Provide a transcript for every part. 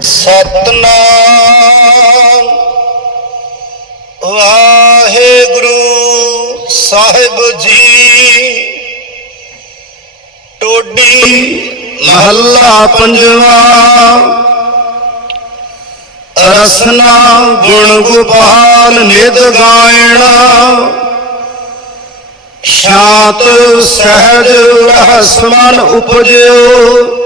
ਸਤਨਾਮ ਵਾਹਿਗੁਰੂ ਸਾਹਿਬ ਜੀ, ਟੋਡੀ ਮਹੱਲਾ ਪੰਜਵਾ, ਰਸਨਾ ਗੁਣ ਗੋਪਾਲ ਨਿਦ ਗਾਇਣਾ, ਸ਼ਾਂਤ ਸਹਿਜ ਰਹਿਸ ਉਪਜਿਓ।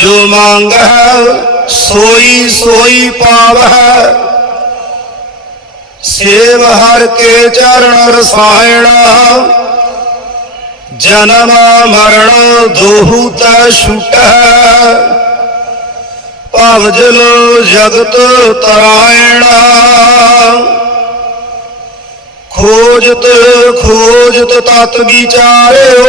ਜੋ ਮੰਗਹਿ ਸੋਈ ਸੋਈ ਪਾਵਹਿ। ਸੇਵ ਹਰ ਕੇ ਚਰਨ ਰਸਾਇਣਾ। ਜਨਮ ਮਰਨ ਦੋਹੂ ਤੈ ਛੁਟੈ ਭਵ ਜਲੋ ਜਗਤ ਤਰਾਇਣਾ। ਖੋਜਤ ਖੋਜਤ ਤਤ ਵਿਚਾਰਿਓ।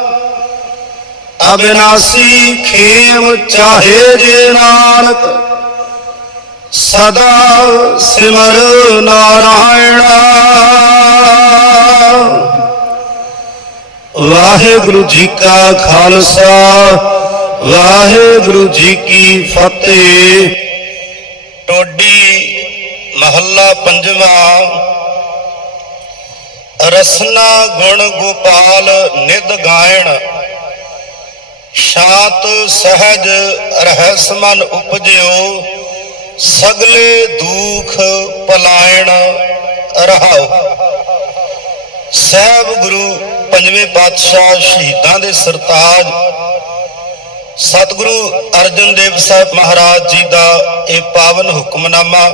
ਅਬਿਨਾਸੀ ਖੇਮ ਚਾਹੇ ਜੇ ਨਾਨਕ, ਸਦਾ ਸਿਮਰ ਨਾਰਾਇਣਾ। ਵਾਹਿਗੁਰੂ ਜੀ ਕਾ ਖਾਲਸਾ, ਵਾਹਿਗੁਰੂ ਜੀ ਕੀ ਫਤਿਹ। ਟੋਡੀ ਮਹੱਲਾ ਪੰਜਵਾਂ, ਰਸਨਾ ਗੁਣ ਗੋਪਾਲ ਨਿਦ ਗਾਇਣ। ਸ਼ਾਂਤ ਸਹਿਜ ਰਹਿਸ ਮਨ ਉਪਜਿਓ, ਸਗਲੇ ਦੁਖ ਪਲਾਇਣ ਰਹਾਓ। ਸਹਿਬ ਗੁਰੂ ਪੰਜਵੇਂ ਪਾਤਸ਼ਾਹ ਸ਼ਹੀਦਾਂ ਦੇ ਸਰਤਾਜ, ਸਤਿਗੁਰੂ ਅਰਜਨ ਦੇਵ ਸਾਹਿਬ ਮਹਾਰਾਜ ਜੀ ਦਾ ਇਹ ਪਾਵਨ ਹੁਕਮਨਾਮਾ,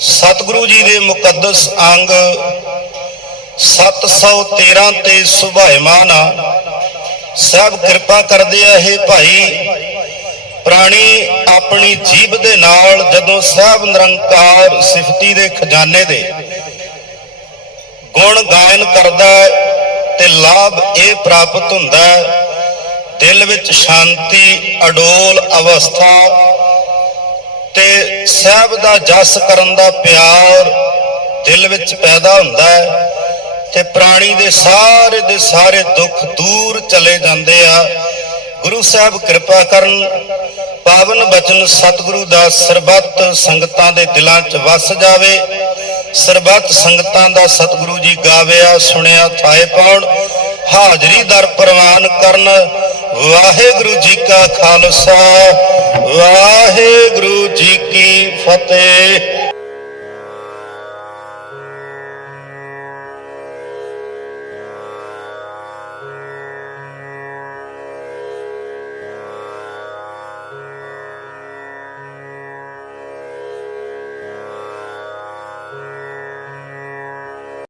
ਸਤਿਗੁਰੂ ਜੀ ਦੇ ਮੁਕੱਦਸ ਅੰਗ 713 ਤੇ ਸੁਭਾਇਮਾਨ ਆ। ਸਭ ਕਿਰਪਾ ਕਰਦੇ ਆ ਇਹ ਭਾਈ ਪ੍ਰਾਣੀ ਆਪਣੀ ਜੀਬ ਦੇ ਨਾਲ ਜਦੋਂ ਸਹਿਬ ਨਿਰੰਕਾਰ ਸਿਫਤੀ ਦੇ ਖਜ਼ਾਨੇ ਦੇ ਗੁਣ ਗਾਇਨ ਕਰਦਾ ਹੈ ਤੇ ਲਾਭ ਇਹ ਪ੍ਰਾਪਤ ਹੁੰਦਾ ਹੈ, ਦਿਲ ਵਿੱਚ ਸ਼ਾਂਤੀ, ਅਡੋਲ ਅਵਸਥਾ ਤੇ ਸਹਿਬ ਦਾ ਜਸ ਕਰਨ ਦਾ ਪਿਆਰ ਦਿਲ ਵਿੱਚ ਪੈਦਾ ਹੁੰਦਾ ਹੈ। ਤੇ ਪ੍ਰਾਣੀ ਦੇ ਸਾਰੇ ਦੇ ਸਾਰੇ ਦੁੱਖ ਦੂਰ ਚਲੇ ਜਾਂਦੇ ਆ। ਗੁਰੂ ਸਾਹਿਬ ਕਿਰਪਾ ਕਰਨ, ਪਾਵਨ ਬਚਨ ਸਤਿਗੁਰੂ ਦਾ ਸਰਬੱਤ ਸੰਗਤਾਂ ਦੇ ਦਿਲਾਂ 'ਚ ਵਸ ਜਾਵੇ। ਸਰਬੱਤ ਸੰਗਤਾਂ ਦਾ ਸਤਿਗੁਰੂ ਜੀ ਗਾਵਿਆ, ਸੁਣਿਆ, ਥਾਏ ਪਾਉਣ। ਹਾਜ਼ਰੀ ਦਰ ਪ੍ਰਵਾਨ ਕਰਨ। ਵਾਹਿਗੁਰੂ ਜੀ ਕਾ ਖਾਲਸਾ, ਵਾਹਿਗੁਰੂ ਜੀ ਕੀ ਫਤਿਹ।